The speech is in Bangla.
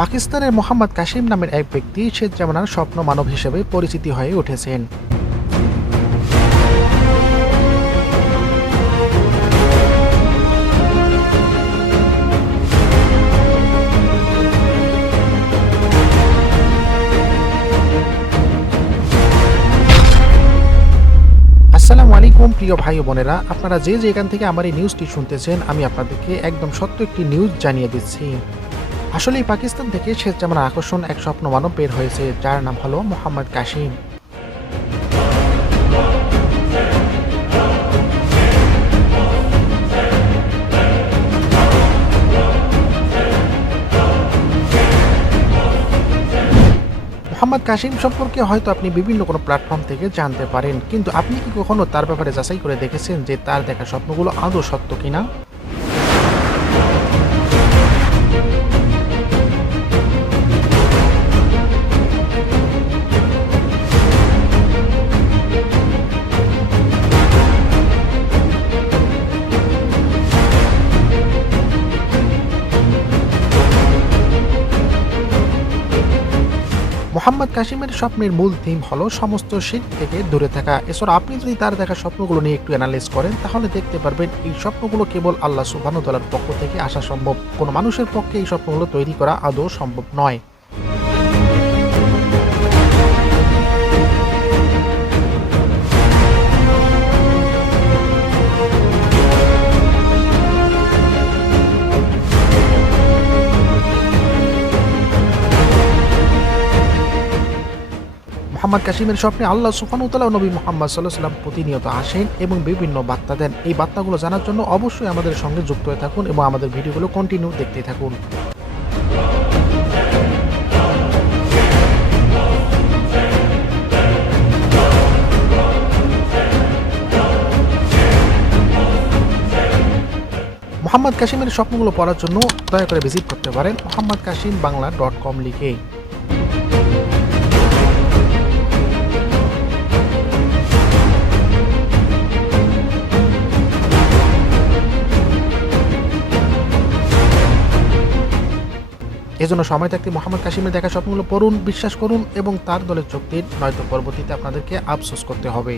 পাকিস্তানের মোহাম্মদ কাসিম নামের এক ব্যক্তি শেখ জামানার স্বপ্ন মানব হিসেবে পরিচিতি হয়ে উঠেছেন। আসসালামু আলাইকুম প্রিয় ভাই ও বোনেরা, আপনারা যে যেখান থেকে আমার এই নিউজটি শুনতেছেন, আমি আপনাদেরকে একদম সত্য একটি নিউজ জানিয়ে দিচ্ছি। আসলেই পাকিস্তান থেকে শেখ জামানার আকর্ষণ এক স্বপ্ন মানব বের হয়েছে, যার নাম হলো মোহাম্মদ কাসিম। মোহাম্মদ কাসিম সম্পর্কে হয়তো আপনি বিভিন্ন কোনো প্ল্যাটফর্ম থেকে জানতে পারেন, কিন্তু আপনি কি কখনো তার ব্যাপারে যাচাই করে দেখেছেন যে তার দেখা স্বপ্নগুলো আদৌ সত্য কিনা? মোহাম্মদ কাসিমের স্বপ্নের মূল থিম হলো সমস্ত শিরক থেকে দূরে থাকা। এছাড়া আপনি যদি তার দেখা স্বপ্নগুলো নিয়ে একটু অ্যানালাইজ করেন, তাহলে দেখতে পারবেন এই স্বপ্নগুলো কেবল আল্লাহ সুবহানাহু ওয়া তাআলার পক্ষ থেকে আসা সম্ভব। কোনো মানুষের পক্ষে এই স্বপ্নগুলো তৈরি করা আদৌ সম্ভব নয়। মোহাম্মদ কাসিমের স্বপ্নে আল্লাহ সুবহানাহু ওয়া তাআলা ও নবী মুহাম্মদ সাল্লাল্লাহু আলাইহি ওয়াসাল্লাম প্রতিনিয়ত আসেন এবং বিভিন্ন বার্তা দেন। এই বার্তাগুলো জানার জন্য অবশ্যই আমাদের সঙ্গে যুক্ত হয়ে থাকুন এবং আমাদের ভিডিওগুলো কন্টিনিউ দেখতে থাকুন। মোহাম্মদ কাসিমের স্বপ্নগুলো পড়ার জন্য দয়া করে ভিজিট করতে পারেন mohammadkasim.bangla.com লিখে। এজন্য সময় থাকতে মোহাম্মদ কাসিমের দেখা স্বপ্নগুলো পড়ুন, বিশ্বাস করুন এবং তার দলে যোগ দিন, নয়তো পরবর্তীতে আপনাদেরকে আফসোস করতে হবে।